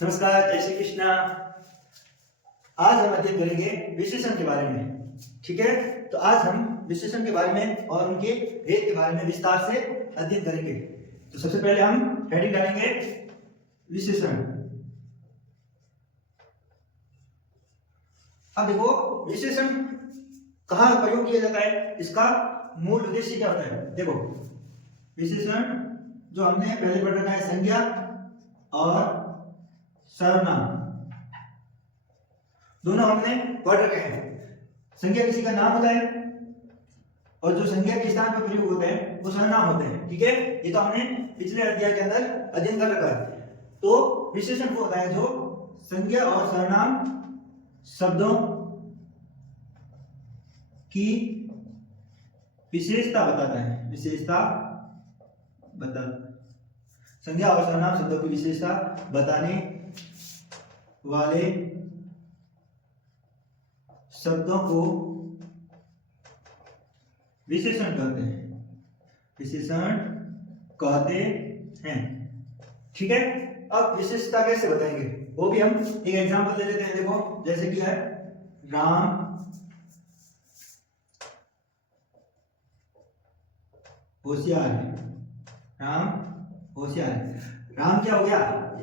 नमस्कार, जय श्री कृष्णा। आज हम अध्ययन करेंगे विशेषण के बारे में। ठीक है, तो आज हम विशेषण के बारे में और उनके भेद के बारे में विस्तार से अध्ययन करेंगे। तो सबसे पहले हम हेडिंग डालेंगे विशेषण। अब देखो, विशेषण कहाँ प्रयोग किया जाता है, इसका मूल उद्देश्य क्या होता है। देखो, विशेषण जो हमने पहले पढ़ रखा है, संज्ञा और सर्वनाम, दोनों हमने पढ़ रखे हैं। संज्ञा किसी का नाम होता है और जो संज्ञा के स्थान पर प्रयोग होते हैं वो सर्वनाम होते हैं। ठीक है, ये तो हमने पिछले अध्याय के अंदर अध्ययन कर रखा है। तो विशेषण वो होता है जो संज्ञा और सर्वनाम शब्दों की विशेषता बताता है। विशेषता संज्ञा और सर्वनाम शब्दों की विशेषता बताने वाले शब्दों को विशेषण कहते हैं। विशेषण कहते हैं। ठीक है, अब विशेषता कैसे बताएंगे वो भी हम एक एग्जांपल ले लेते हैं। देखो, जैसे कि है राम होशियार है। राम होशियार है। राम क्या हो गया?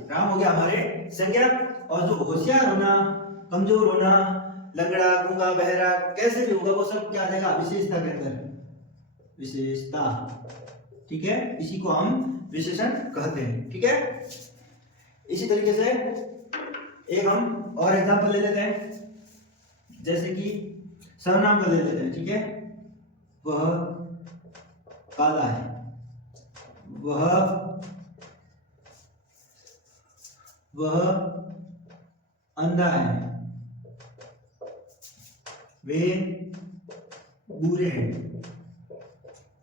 राम हो गया हमारे संज्ञा, और जो होशियार होना, कमजोर होना, लंगड़ा, गूंगा, बहरा, कैसे भी होगा वो सब क्या आ जाएगा विशेषता के अंदर। विशेषता। ठीक है, इसी को हम विशेषण कहते हैं। ठीक है, इसी तरीके से एक हम और एग्जांपल ले लेते हैं, जैसे कि सर्वनाम का ले लेते हैं। ठीक है, वह काला है। वह अंधा है। वे बुरे हैं।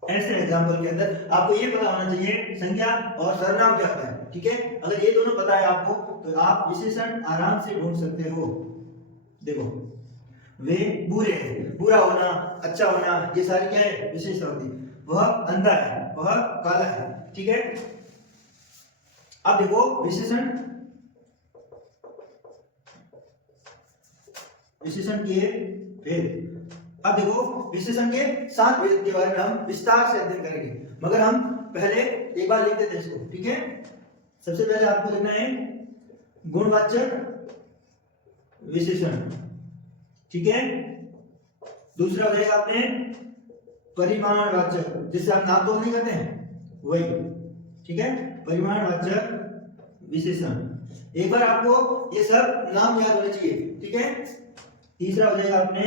ऐसे एग्जाम्पल के अंदर आपको ये पता होना चाहिए संज्ञा और सर्वनाम क्या होता है। ठीक है, अगर ये दोनों पता है आपको तो आप विशेषण आराम से ढूंढ सकते हो। देखो, वे बुरे हैं, बुरा होना, अच्छा होना, ये सारी क्या है विशेषता होती है। वह अंधा है, वह काला है। ठीक है, अब देखो विशेषण के भेद। अब देखो, विशेषण के 7 भेद के बारे में हम विस्तार से अध्ययन करेंगे, मगर हम पहले एक बार लिख देते हैं इसको। ठीक है, सबसे पहले आपको लिखना है गुणवाचक विशेषण। ठीक है, दूसरा हो जाएगा आपने परिमाणवाचक, जिससे हम नाम तो नहीं करते हैं वही। ठीक है, परिमाणवाचक विशेषण। एक बार आपको ये सब नाम याद होने चाहिए। ठीक है, तीसरा हो जाएगा आपने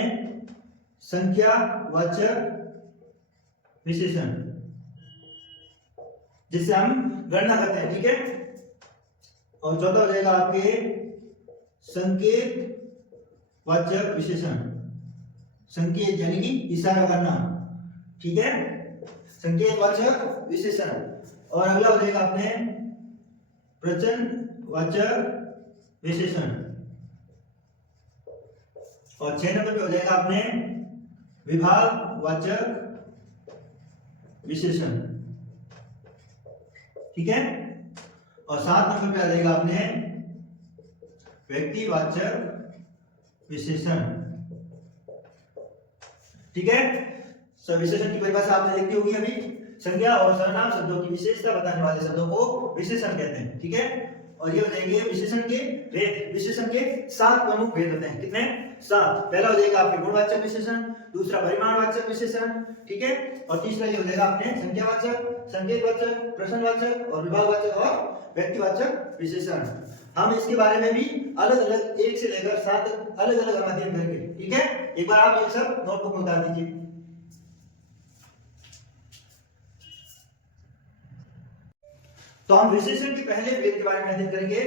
संख्यावाचक विशेषण, जिससे हम गणना करते हैं। ठीक है, और चौथा हो जाएगा आपके संकेतवाचक विशेषण। संकेत यानी कि इशारा करना। ठीक है, संकेतवाचक विशेषण। और अगला हो जाएगा आपने प्रचनवाचक विशेषण। और 6 नंबर पे हो जाएगा आपने विभागवाचक विशेषण। ठीक है, और 7 नंबर पे आ जाएगा आपने व्यक्तिवाचक विशेषण। ठीक है, सब विशेषण की परिभाषा आपने देखी होगी अभी। संज्ञा और सर्वनाम शब्दों की विशेषता बताने वाले शब्दों को विशेषण कहते हैं। ठीक है, और ये हो जाएंगे विशेषण के भेद। विशेषण के 7 प्रमुख भेद होते हैं। कितने? 7। पहला हो जाएगा आपके गुणवाचक विशेषण, दूसरा परिमाणवाचक विशेषण। ठीक है, और तीसरा ये हो जाएगा आपने संख्यावाचक, संकेतवाचक, प्रश्नवाचक और विभागवाचक और व्यक्तिवाचक विशेषण। हम इसके बारे में भी अलग अलग 1 से लेकर 7 तक अलग अलग हम अध्ययन करेंगे। ठीक है, एक बार आप ये सब नोटबुक में उतार दीजिए। तो हम विशेषण के पहले भेद के बारे में अध्ययन करेंगे,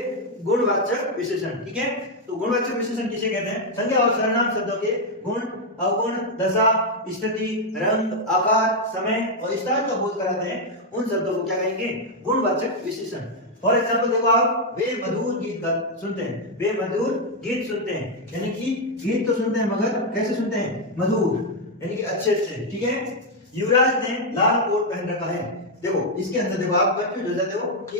गुणवाचक विशेषण। ठीक है, तो गुणवाचक विशेषण किसे कहते हैं? संज्ञा और सर्वनाम शब्दों के गुण, अवगुण, दशा, स्थिति, रंग, आकार, समय और स्थान का बोध कराते हैं। उन शब्दों को क्या कहेंगे? गुणवाचक विशेषण। फॉर एग्जाम्पल देखो, आप वे मधुर गीत सुनते हैं। वे मधुर गीत सुनते हैं, यानी कि गीत तो सुनते हैं मगर कैसे सुनते हैं? मधुर, यानी कि अच्छे से। ठीक है, युवराज ने लाल कोट पहन रखा है। देखो इसके अंदर देखो आप कंफ्यूज हो जाते हो कि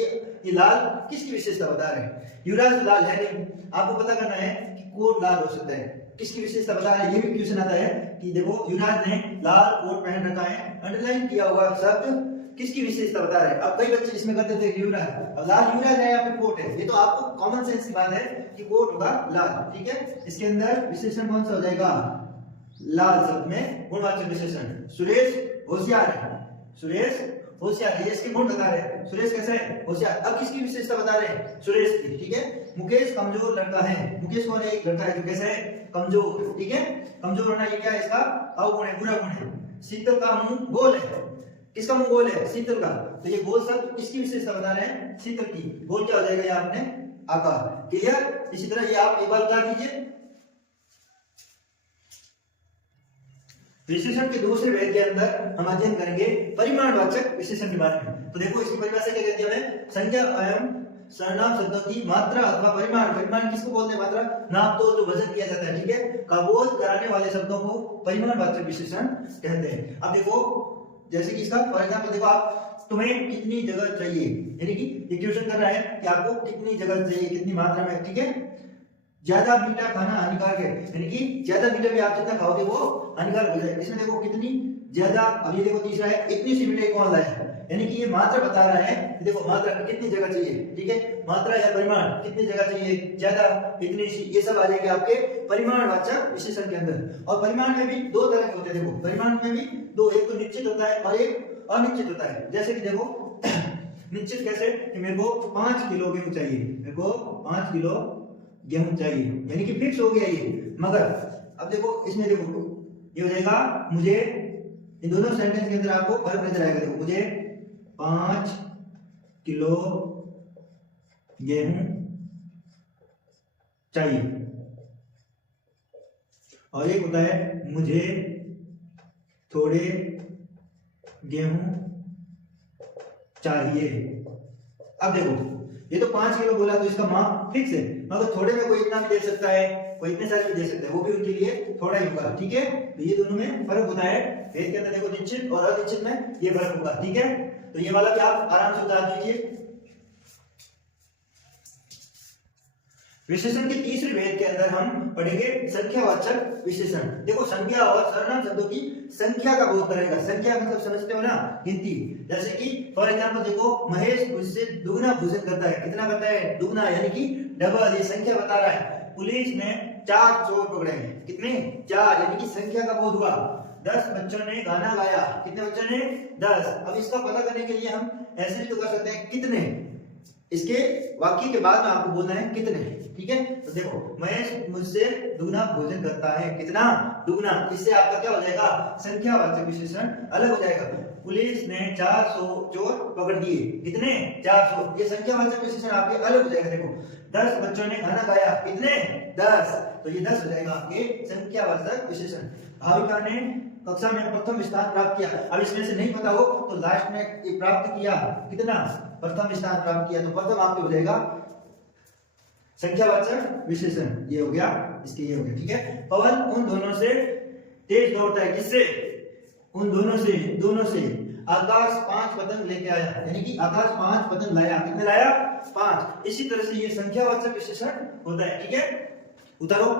ये लाल किसकी विशेषता बता रहे हैं? युवराज लाल है नहीं, आपको पता करना है कि कोट लाल हो सकता है, किसकी विशेषता बता रहे हैं? ये भी क्वेश्चन आता है कि देखो युवराज ने लाल कोट पहन रखा है, अंडरलाइन किया हुआ शब्द किसकी विशेषता बता रहे हैं? अब कई बच्चे इसमें करते थे युवराज, अब लाल युवराज है या फिर कोट है, ये तो आपको कॉमन सेंस की बात है कि कोट होगा लाल, ठीक है। इसके अंदर विशेषण कौन सा हो जाएगा? लाल शब्द में गुणवाचक विशेषण। सुरेश होशियार है, सुरेश होशियार है, ये इसके गुण बता रहे हैं। सुरेश कैसा है? होशियार। अब किसकी विशेषता बता रहे हैं? सुरेश की, ठीक है। मुकेश कमजोर लड़का है, मुकेश कौन है? एक लड़का है जो कैसा है? कमजोर, ठीक है। कमजोर होना ये क्या है? इसका अवगुण है, बुरा गुण है। शीतल का मुंह गोल है, किसका मुंह गोल है? शीतल का। तो ये गोल शब्द किसकी विशेषता बता रहे हैं? शीतल की। गोल क्या हो जाएगा यहाँ अपने? आकार, क्लियर। इसी तरह ये आप एक बार उतार दीजिए। विशेषण के दूसरे भेद के अंदर हम अध्ययन करेंगे परिमाणवाचक विशेषण के बारे में। तो देखो इसकी परिभाषा क्या कहती है हमें? संख्या एवं सर्वनाम शब्दों की मात्रा अथवा परिमाण, परिमाण किसको बोलते हैं? मात्रा, नाप तोल जो वजन किया जाता है, ठीक है, का बोध कराने वाले शब्दों को परिमाणवाचक विशेषण कहते हैं। अब देखो जैसे कि इसका फॉर एग्जांपल देखो, आप तुम्हें कितनी जगह चाहिए, यानी कि ये क्वेश्चन कर रहा है कि आपको कितनी जगह चाहिए, कितनी मात्रा में, ठीक है। ज्यादा मीठा खाना हानिकारक है, यानी कि ज्यादा मीठा भी आप जितना खाओगे वो हानिकारक हो जाएगा। इसमें देखो कितनी ज्यादा, अब ये देखो तीसरा है इतनी सी मिठाई कौन लाया, यानी कि ये मात्रा बता रहा है। देखो मात्रा कितनी जगह चाहिए, ठीक है, मात्रा या परिमाण कितनी जगह चाहिए, ज्यादा, इतनी सी, ये सब आ जाएंगे आपके परिमाणवाचक विशेषण के अंदर। और परिमाण में भी दो तरह के होते हैं, देखो परिमाण में भी दो, एक तो निश्चित होता है और एक अनिश्चित होता है। जैसे कि देखो निश्चित कैसे कि मेरे को 5 किलो गेहूं चाहिए, मेरे को 5 किलो गेहूं चाहिए, यानी कि फिक्स हो गया ये। मगर अब देखो इसमें देखो ये हो जाएगा मुझे, इन दोनों सेंटेंस के अंदर आपको फर्क नजर आएगा। देखो मुझे 5 किलो गेहूं चाहिए, और एक होता है मुझे थोड़े गेहूं चाहिए। अब देखो ये तो 5 किलो बोला तो इसका माप फिक्स है, मगर थोड़े में कोई इतना भी दे सकता है, कोई इतने सारे भी दे सकता है, वो भी उनके लिए थोड़ा ही होगा, ठीक है। तो ये दोनों में फर्क होता है। वेद के अंदर देखो निश्चित और अनिश्चित में ये फर्क होगा, ठीक है। तो ये वाला भी आप आराम से उतार दीजिए। विशेषण के तीसरे भेद के अंदर हम पढ़ेंगे संख्यावाचक विशेषण। देखो संख्या और सर्वनाम शब्दों की संख्या का बोध करेगा। संख्या मतलब समझते हो ना, गिनती। जैसे कि फॉर एग्जांपल देखो महेश मुझसे दुगना भोजन करता है, कितना करता है? दुगना, यानी कि डबल, ये संख्या बता रहा है। पुलिस ने 4 चोर पकड़े हैं, कितने? 4, यानी कि संख्या का बोध हुआ। 10 बच्चों ने गाना गाया, कितने बच्चों ने? 10। अब इसका पता करने के लिए हम ऐसे भी तो कर सकते हैं कितने, इसके वाक्य के बाद में आपको बोलना है कितने, ठीक है। तो देखो महेश मुझसे दुगना भोजन करता है, कितना? दुगना। इससे आपका क्या हो जाएगा? संख्यावाचक विशेषण अलग हो जाएगा। पुलिस ने 400 चोर पकड़ दिए, कितने? 400। ये संख्यावाचक विशेषण आपके अलग हो जाएगा। देखो 10 बच्चों ने गाना गाया, कितने? 10। तो ये 10 हो जाएगा आपके संख्यावाचक विशेषण। भाविका ने कक्षा में प्रथम स्थान प्राप्त किया। अब इसमें से नहीं पता हो तो लास्ट में ये प्राप्त किया, कितना? प्रथम स्थान प्राप्त किया, तो प्रथम आपके हो जाएगा संख्यावाचक विशेषण। ये हो गया, इसके ये हो गया, ठीक है। पवन उन दोनों से तेज दौड़ता है, किससे? उन दोनों से। आकाश 5 पतंग लेके आया, यानी कि आकाश 5 पतंग लाया, कितने लाया? 5। इसी तरह से ये संख्यावाचक विशेषण होता है, ठीक है। उतारो।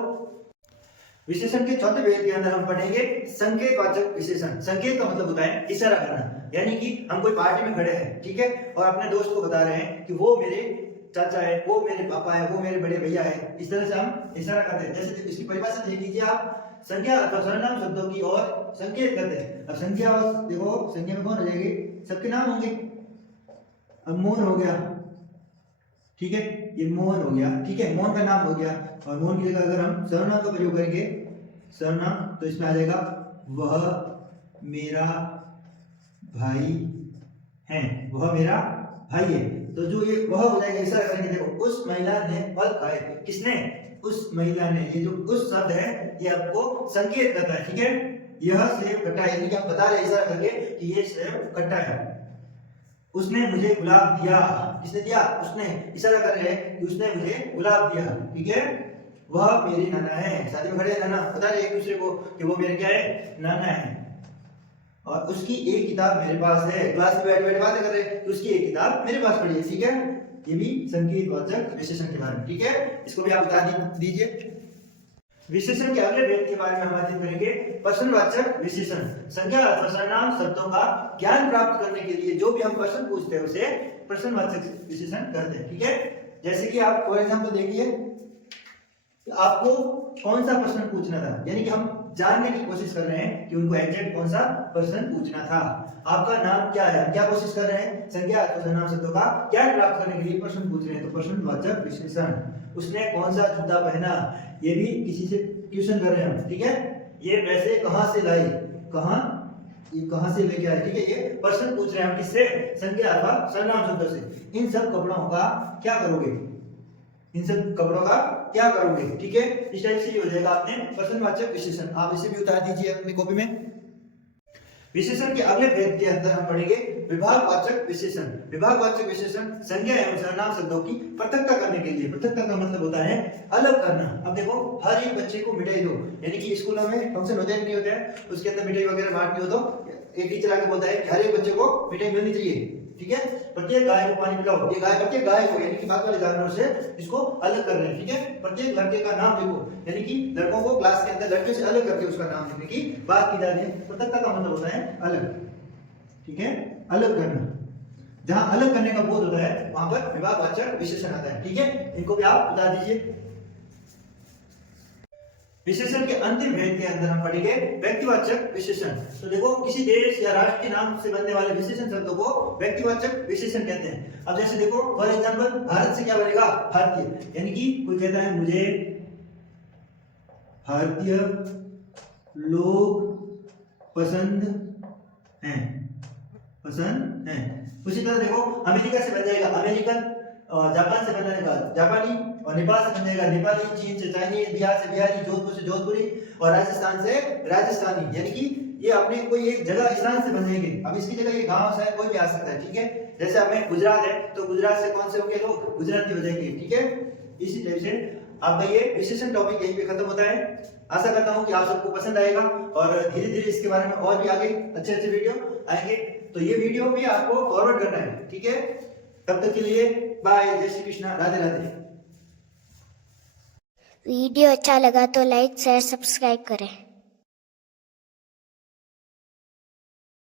विशेषण के चौथे भेद के अंदर हम पढ़ेंगे संकेतवाचक विशेषण। संकेत का मतलब होता है इशारा करना, यानी कि हम कोई पार्टी में खड़े हैं, ठीक है, और अपने दोस्त को बता रहे हैं कि वो मेरे चाचा है, वो मेरे पापा है, वो मेरे बड़े भैया है। इस तरह से हम इशारा करते हैं। जैसे इसकी परिभाषा देख लीजिए आप, संख्या अथवा सर्वनाम शब्दों की और संकेत करते हैं। अब संख्या देखो, संख्या में कौन हो जाएगी? सबके नाम होंगे। अब मोहन हो गया, ठीक है, ये मोहन हो गया, ठीक है, मोहन का नाम हो गया। और मोहन की जगह अगर हम सर्वनाम का प्रयोग करेंगे, सर्वनाम, तो इसमें आ जाएगा वह मेरा भाई है, वह मेरा भाई है। तो जो ये वह हो जाएगा, इशारा करेंगे। देखो उस महिला ने फल खाए, किसने? उस महिला ने। ये जो उस शब्द है ये आपको संकेत करता है, ठीक है। यह सेब खट्टा है, यानी कि आप बता रहे हैं इशारा करके कि ये सेब खट्टा है। उसने मुझे गुलाब दिया, किसने दिया? उसने। इशारा कर रहे हैं कि उसने मुझे गुलाब दिया, ठीक है। वह मेरी नाना है, शादी में खड़े हैं नाना, बता रहे एक दूसरे को कि वो मेरे क्या है? नाना है। और उसकी एक किताब मेरे पास है, क्लास में बैठे बैठे बातें कर रहे हैं, तो उसकी एक किताब मेरे पास पड़ी है, ठीक है। ये भी संकेतवाचक विशेषण के बारे में, ठीक है। इसको भी आप बता दीजिए। विशेषण के अगले भेद के बारे में हम बात करेंगे प्रश्नवाचक विशेषण। संज्ञा अथवा सर्वनाम शब्दों का ज्ञान प्राप्त करने के लिए जो भी हम प्रश्न पूछते हैं उसे प्रश्नवाचक विशेषण कहते हैं, ठीक है। जैसे कि आप फॉर एग्जांपल देखिए, आपको कौन सा प्रश्न पूछना था, यानी कि हम जानने की कोशिश कर रहे हैं कि उनको एग्जैक्ट कौन सा प्रश्न पूछना था। आपका नाम क्या है, क्या कोशिश कर रहे हैं, संज्ञा अथवा सर्वनाम शब्दों का ज्ञान प्राप्त करने के लिए प्रश्न पूछ रहे हैं, तो प्रश्नवाचक विशेषण। उसने कौन सा जूता पहना, ये भी किसी से क्वेश्चन कर रहे हैं हम, ठीक है। ये पैसे कहां से लाए, ये कहां से लेके आए, ठीक है। ये प्रश्न पूछ रहे हैं हम किससे, संज्ञा अथवा सर्वनाम शब्दों से। इन सब कपड़ों का क्या करोगे, इन सब कपड़ों का क्या करोगे, ठीक है। इस टाइप से ये हो जाएगा आपने प्रश्नवाचक विशेषण। आप इसे भी उतार दीजिए अपनी कॉपी में। विशेषण के अगले भेद के अंदर हम पढ़ेंगे विभागवाचक विशेषण। विभागवाचक विशेषण संज्ञा एवं सर्वनाम शब्दों की पृथकता करने के लिए, पृथकता का मतलब होता है अलग करना। अब देखो, हर एक बच्चे को मिठाई दो, यानी कि स्कूलों में फंक्शन होते हैं नहीं होते हैं, उसके अंदर मिठाई वगैरह बांटनी हो तो एक टीचर आके बोलता है कि हर एक बच्चे को मिठाई मिलनी चाहिए, ठीक है। प्रत्येक गाय को पानी पिलाओ, ये गाय प्रत्येक गाय को, यानी कि बात वाले जानवरों से इसको अलग कर रहे हैं, ठीक है। प्रत्येक लड़के का नाम लिखो, यानी कि लड़कों को क्लास के अंदर लड़कियों से अलग करके उसका नाम लिखने की बात की जा रही है। पृथकता का मतलब होता है अलग, ठीक है, अलग करना। जहां अलग करने का बोध होता है वहां पर विभागवाचक विशेषण आता है, ठीक है। इनको भी आप बता दीजिए। विशेषण के अंतिम भेद के अंदर हम पढ़ेंगे व्यक्तिवाचक विशेषण। तो देखो, किसी देश या राष्ट्र के नाम से बनने वाले विशेषण शब्दों को व्यक्तिवाचक विशेषण कहते हैं। अब जैसे देखो, फॉर एग्जांपल भारत से क्या बनेगा, भारतीय, यानी कि कोई कहता है मुझे भारतीय लोग पसंद हैं, पसंद हैं। उसी तरह देखो, अमेरिका से बन जाएगा अमेरिकन, जापान से बनेगा जापानी, और नेपाल से बन जाएगा नेपाली, चीन से चाइनीज, बिहार से बिहारी, जोधपुर से जोधपुरी, और राजस्थान से राजस्थानी, यानी कि ये अपने कोई एक जगह स्थान से बनेंगे। अब इसकी जगह ये गांव शहर कोई भी आ सकता है, ठीक है। जैसे हमें गुजरात है तो गुजरात से कौन से होंगे लोग, गुजराती हो जाएंगे, ठीक है। इसी टाइप से आपका ये विशेषण टॉपिक यहीं पे खत्म होता है। आशा करता हूँ कि आप सबको पसंद आएगा और धीरे धीरे इसके बारे में और भी आगे अच्छे अच्छे वीडियो आएंगे। तो ये वीडियो भी आपको फॉरवर्ड करना है, ठीक है। तब तक के लिए बाय, जय श्री कृष्णा, राधे राधे। वीडियो अच्छा लगा तो लाइक शेयर सब्सक्राइब करें।